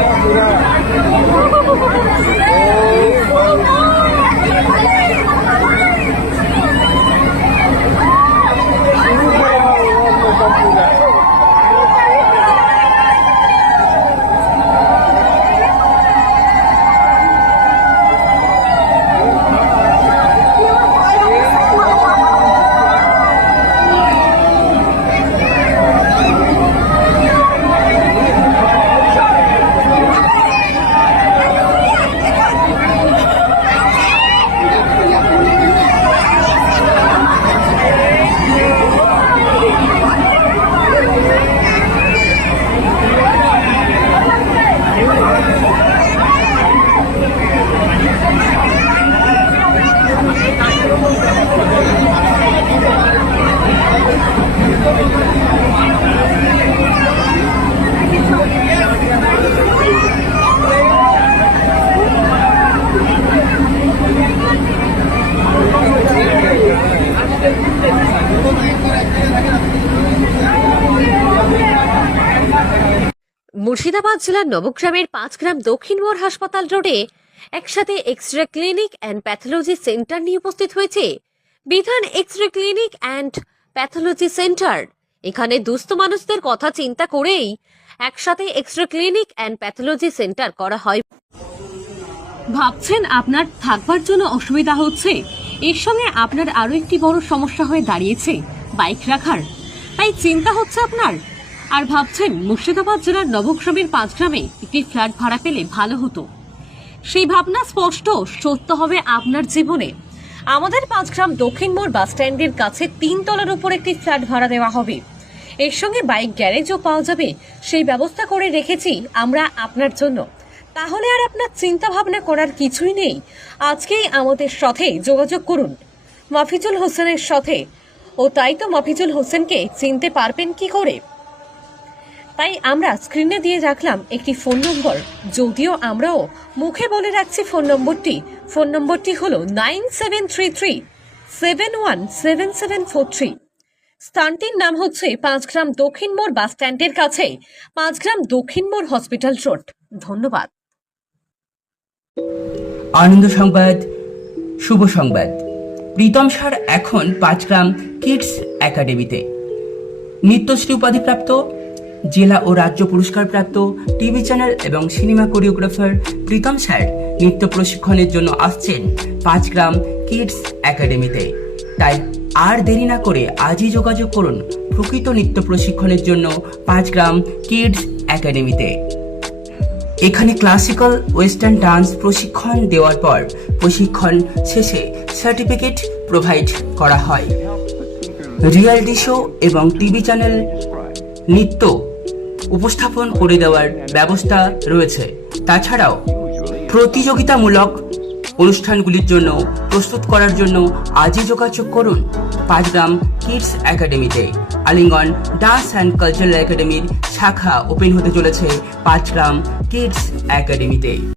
Yeah. Murshidabad জেলার নবগ্রামের পাঁচ গ্রাম দক্ষিণ মোড় হাসপাতাল রোডে একসাথে X ray clinic and pathology centre নিয়ে উপস্থিত হয়েছে। বিধান X ray clinic and pathology centre এখানে দুস্থ মানুষদের কথা চিন্তা করেই একসাথে X ray clinic and pathology centre করা হয়। ভাবছেন আপনার থাকবার জন্য অসুবিধা হচ্ছে? এর সঙ্গে আপনার আরও একটি বড় সমস্যা হয়ে দাঁড়িয়েছে বাইক রাখার। তাই চিন্তা হচ্ছে আপনার? আর ভাবছেন মুর্শিদাবাদ জেলার নবগ্রামের পাঁচ গ্রামে একটি ফ্ল্যাট ভাড়া পেলে ভালো হতো। সেই ভাবনা স্পষ্ট, সত্য হবে আপনার জীবনে। আমাদের পাঁচগ্রাম দক্ষিণ মোড় বাস স্ট্যান্ডের কাছে তিন তলার উপর একটি ফ্ল্যাট ভাড়া দেওয়া হবে। এর সঙ্গে বাইক গ্যারেজও পাওয়া যাবে। সেই ব্যবস্থা করে রেখেছি আমরা আপনার জন্য। তাহলে আর আপনার চিন্তা ভাবনা করার কিছুই নেই। আজকেই আমাদের সাথে যোগাযোগ করুন। মাফিজুল হোসেনের সাথে। ও তাই তো মাফিজুল হোসেনকে চিনতে পারবেন কি করে? তাই আমরা স্ক্রিনে দিয়ে রাখলাম একটি ফোন নম্বর যদিও আমরাও মুখে বলে রাখছি ফোন নম্বরটি ফোন নম্বরটি হলো nine seven three three seven one seven seven four three স্থানটির নাম হচ্ছে পাঁচগ্রাম দক্ষিণ মোড় বাস স্ট্যান্ডের কাছে, পাঁচগ্রাম দক্ষিণ মোড় হসপিটাল রোড। ধন্যবাদ। আনন্দ সংবাদ, শুভ সংবাদ। প্রীতম সার এখন পাঁচগ্রাম কিডস একাডেমিতে। নিত্যশ্রী উপাধিপ্রাপ্ত জেলা ও রাজ্য পুরস্কারপ্রাপ্ত টিভি চ্যানেল এবং সিনেমা কোরিওগ্রাফার প্রীতম স্যার নৃত্য প্রশিক্ষণের জন্য আসছেন পাঁচগ্রাম কিডস একাডেমিতে। তাই আর দেরি না করে আজই যোগাযোগ করুন প্রকৃত নৃত্য প্রশিক্ষণের জন্য পাঁচগ্রাম কিডস একাডেমিতে। এখানে ক্লাসিক্যাল ওয়েস্টার্ন ডান্স প্রশিক্ষণ দেওয়ার পর প্রশিক্ষণ শেষে সার্টিফিকেট প্রোভাইড করা হয়। রিয়ালিটি শো এবং টিভি চ্যানেল নৃত্য উপস্থাপন করে দেওয়ার ব্যবস্থা রয়েছে। তাছাড়াও, প্রতিযোগিতামূলক অনুষ্ঠানগুলির জন্য প্রস্তুত করার জন্য আজই যোগাযোগ করুন পাঁচগ্রাম কিডস একাডেমিতে। আলিঙ্গন ডান্স অ্যান্ড কালচারাল একাডেমির শাখা ওপেন হতে চলেছে পাঁচগ্রাম কিডস একাডেমিতে।